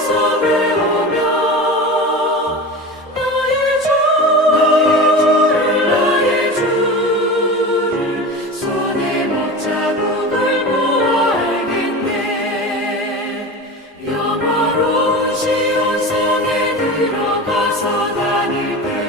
가서 배우며 나의 나의 주를 손의 못자국을 보아 알겠네 영화로 시온성에 들어가서 다니때